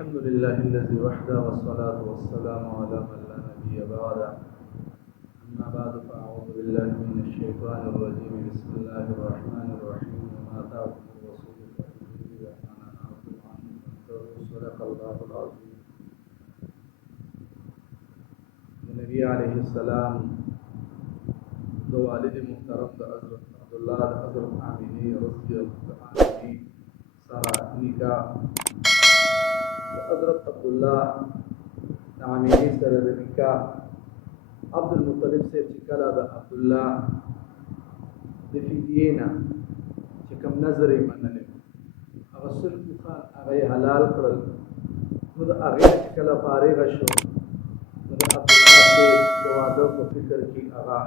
अल्हम्दुलिल्लाहिल्लज़ी वहदा वस्सलातु वस्सलामु अला मन ला नबिय्य बअदा अम्मा बअद फ़अऊज़ु बिल्लाहि मिनश शैतानिर रजीम बिस्मिल्लाहिर रहमानिर रहीम वमा आताकुमुर रसूलु फ़ख़ुज़ूहु वमा नहाकुम अन्हु फ़ंतहू सदक़ल्लाहुल अज़ीम। नबी अलैहिस्सलाम दो वालिद मुहतरम द हज़रत अब्दुल्लाह द हज़रत आमिनी रज़ियल्लाहु अन्हु सारा निकाह हज़रत अब्दुल्लाह आमिनी सर निकाह अब्दुल मुत्तलिब से चिकला द अब्दुल्लाह दिफियना चिकम नजर मनले अगसल खान अगय हलाल करल मुद अगय चिकला फारिग शो मुद अब्दुल्लाह से वादो को फिक्र की अगा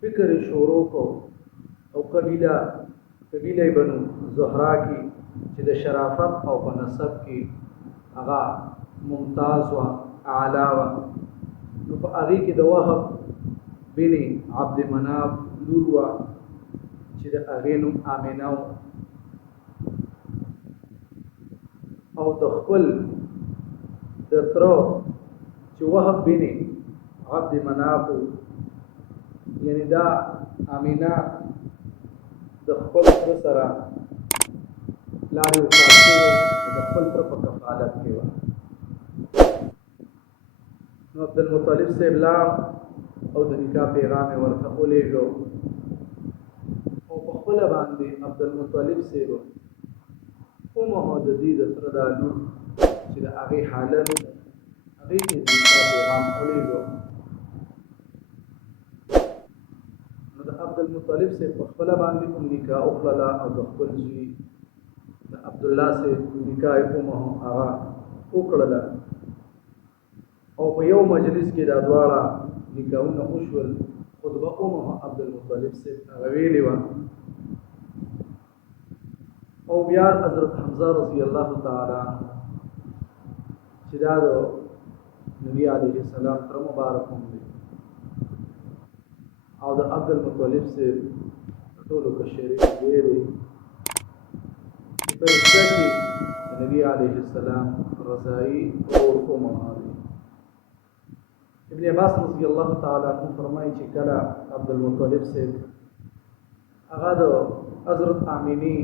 फिक्र शोरों को और कबीला बनु ज़हरा की जिद शराफत और बनसब की अगा मुमताज़ व आला व अगी की दवाहब बिनी अब्द मनाफ लुलवा जिद अगेनु आमिनाव और दखल दत्रो वहब बिनी अब्द मनाफ यानी दा आमिना दखल सरा लारी उतारते दखल पर कफालत के वा अब्दुल मुत्तलिब से लाड़ और दनिका पैगाम वर्था बोले गो और बखल बांधे अब्दुल मुत्तलिब से वो मोहम्मदी दसरदालू चिदा आगे हालन आगे के दनिका पैगाम बोले गो अब्दुल मुत्तलिब से बखल बांधे उनका उखला और दखल जी अब्दुल्ला से निकाह उमह आगा उकड़ला और यो मजलिस के दादवाड़ा निकाउन उशवल खुतबा उमह अब्दुल मुत्तलिब से अवेलिवा और बिया हज़रत हमज़ा रज़ी अल्लाह ताला चिदादो नबी अलैहिस्सलाम तर मुबारक होंगे और अब्दुल मुत्तलिब से टोलो का शरीक वेरे फरिश्ता की नबी अलैहिस्सलाम रज़ाई और को महारी इब्न अब्बास रज़ी अल्लाह ताला अन्हु फरमाई कि कला अब्दुल मुत्तलिब से अगादो हज़रत आमिनी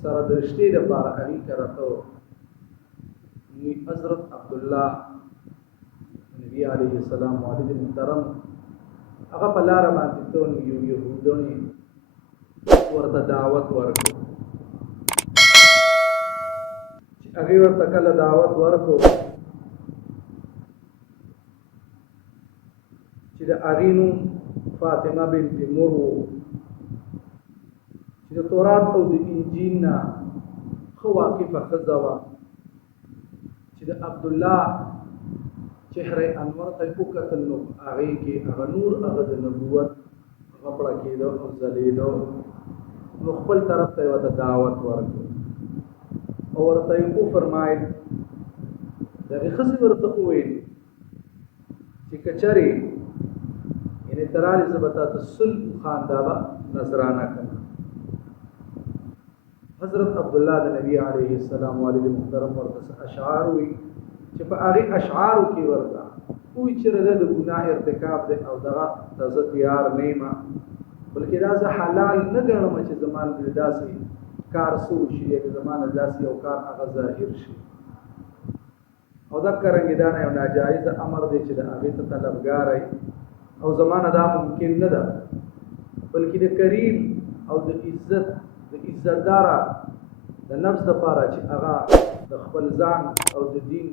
सर दृष्टि द पार अली करतो नि हज़रत अब्दुल्लाह नबी अलैहिस्सलाम वालिद मुहतरम अगा पलार मानतो नि यहूदोनी वर्त दावत वर्को अगे वर तकल दावत वर्को चिदा अगीनु फातिमा बिन्त मुरु चिदा तौरात और इंजील ना खवाकिफ खज़वा चिदा अब्दुल्लाह चेहरे अनवर तयकुकतल नो आगे के अगनूर अगद नबुवत गपड़ा के दो और जलीदो मुखबल तरफ तय दावत वर्को और तयको फरमाए दगे खसी वर्तकुए कि कचरी इन्हें तरारी से बताता सुल्ह खानदाबा नजराना करना हज़रत अब्दुल्लाह नबी अलैहिस्सलाम वालिद मुहतरम वर्तस अशार हुई जब आगे अशार की वर्ता कोई चिरदे गुनाह इर्तिकाब दे और दगा तज़त यार नहीं मां बल्कि दास हलाल न गणो मच जमान दासी कार सूशी एक ज़मान दासी और कार आगा ज़ाहिर शी और दक्करेंगे दाने और नाजायज़ अमर दे चिदा आगे तलबगार आई और ज़मान दा मुमकिन न दा बल्कि द करीम और द इज्जतदारा द नफ्स द पारा ची आगा द खपल जान और द दीन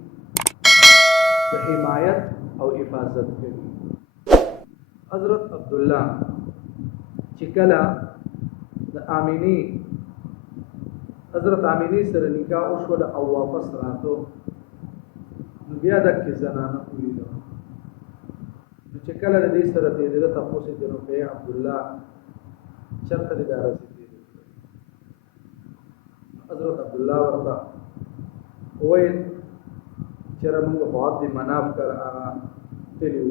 द हिमायत और हिफाजत करी हज़रत अब्दुल्लाह चिकला द आमिनी हज़रत आमिनी सर निकाह उशवल और वापस रातो बिया दक्की जनाना हुई दो चिकला दी सर तेरे तपोसे दिनों पे अब्दुल्लाह चरत दिदारा से हज़रत अब्दुल्लाह वर्ता ओए चरमंग अब्द मनाफ कर आगा तेलू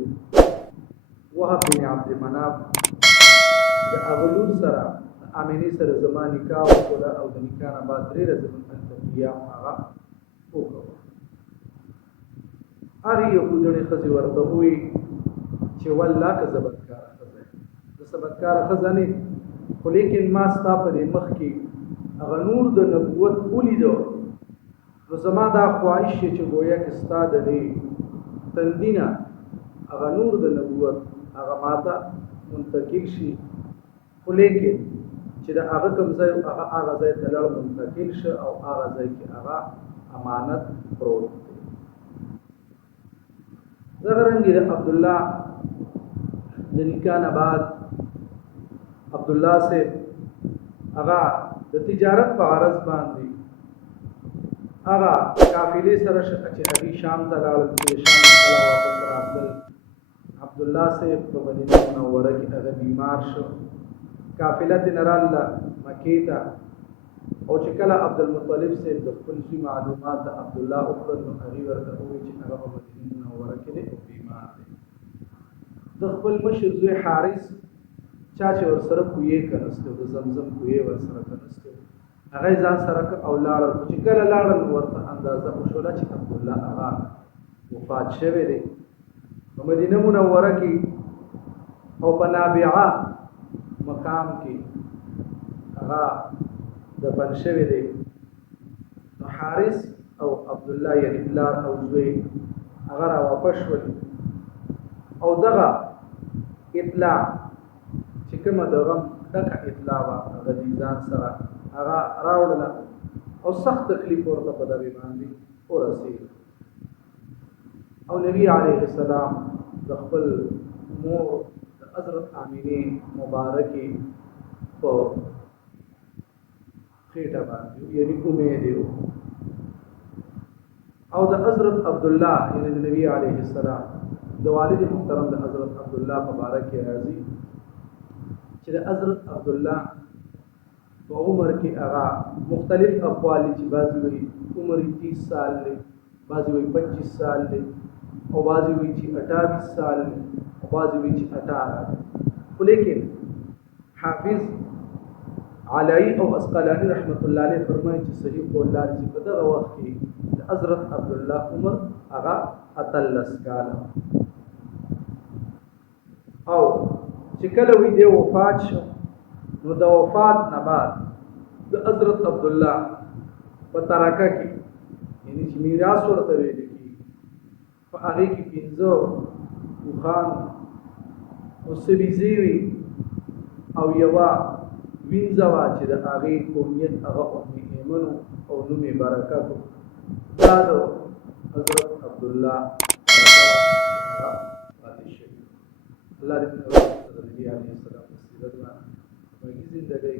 वह बिन अब्द मनाफ अगलूर सरा امینه سره زما نکاح وکړه او د نکاح نه بعد 3 ورځې مونږ قیام هغه وکړو. هر یو ګډړې ښځې ورته ووایي چې والله که زه بدکاره ښځه یم، زه بدکاره ښځه نه یم، خو لیکن ما ستا په دې مخ کې هغه نور د نبوت ولیدو، نو زما دا خواهش چې گویا کې ستا د دې تندینه هغه نور د نبوت هغه ماته منتقل شي، خو لیکن چې د هغه کوم ځای هغه ځای ته لاړ منتقل شه او هغه ځای کې هغه امانت پروت دی. دغه رنګې د عبدالله د نکاح نه بعد عبدالله صاحب هغه د تجارت په غرض باندې هغه قافلې سره چې هغې شام ته لاړل، چې شام ته کله واپس راتلل، عبدالله صاحب په مدینه منوره کې هغه بیمار شو، قافله ترې راغله مکې ته، او چې کله عبدالمطلب صاحب د خپل زوی معلومات د عبدالله وکړل، نو هغې ورته وویل چې هغه په مدینه منوره کې دی او بیمار دی. د خپل مشر زوی حارث چا چې ورسره کویې کنستو، د زمزم کویې ورسره کنستو، هغه ځان سره او لاړل، چې کله لاړل ورته اندازه وشوله چې عبدالله هغه وفات شوی دی په مدینه منوره کې او په نابعه مقام کې هغه دفن شوی دی. نو حارث او عبدالله یعنی پلار او زوی هغه را واپس شول او دغه اطلاع چې کومه د غم ډکه اطلاع وه هغه د ځان سره هغه راوړله او سخت تکلیف ورته په دغې باندې ورسېد. او نبي علیه السلام د خپل مور د حضرت آمینې مبارکې په خېټه باندې یعنی امید یې او د حضرت عبدالله یعنی د نبي علیه السلام د والد محترم د حضرت عبدالله په باره کې راځي چې د حضرت عبدالله په عمر کې هغه مختلف اقوال چې بعضې وایي عمر 30 سال دی، بعضې وایي 25 سال دی، او بعضې وایي چې 28 سال دی، او بعضې وایي چې 18 دی. خو لیکن حافظ علایی او اسقلانی رحمت الله علیه فرمایي چې صحیح قول دا چې په دغه وخت کې د حضرت عبدالله عمر هغه 18 کاله او چې کله وی دی وفات شو، نو د وفات نه بعد د حضرت عبدالله په ترکه کې یعنی چې میراث ورته ویل کېږي په هغې کې 15 اوښان او څه بیزې وي او یوه وینځه وه چې د هغې قومیت هغه ام ایمن او نوم یې برکت و. دا د حضرت عبدالله هغه پاتې شوي. الله دې موږ د نبي علیه السلام په سیرت باندې زندګۍ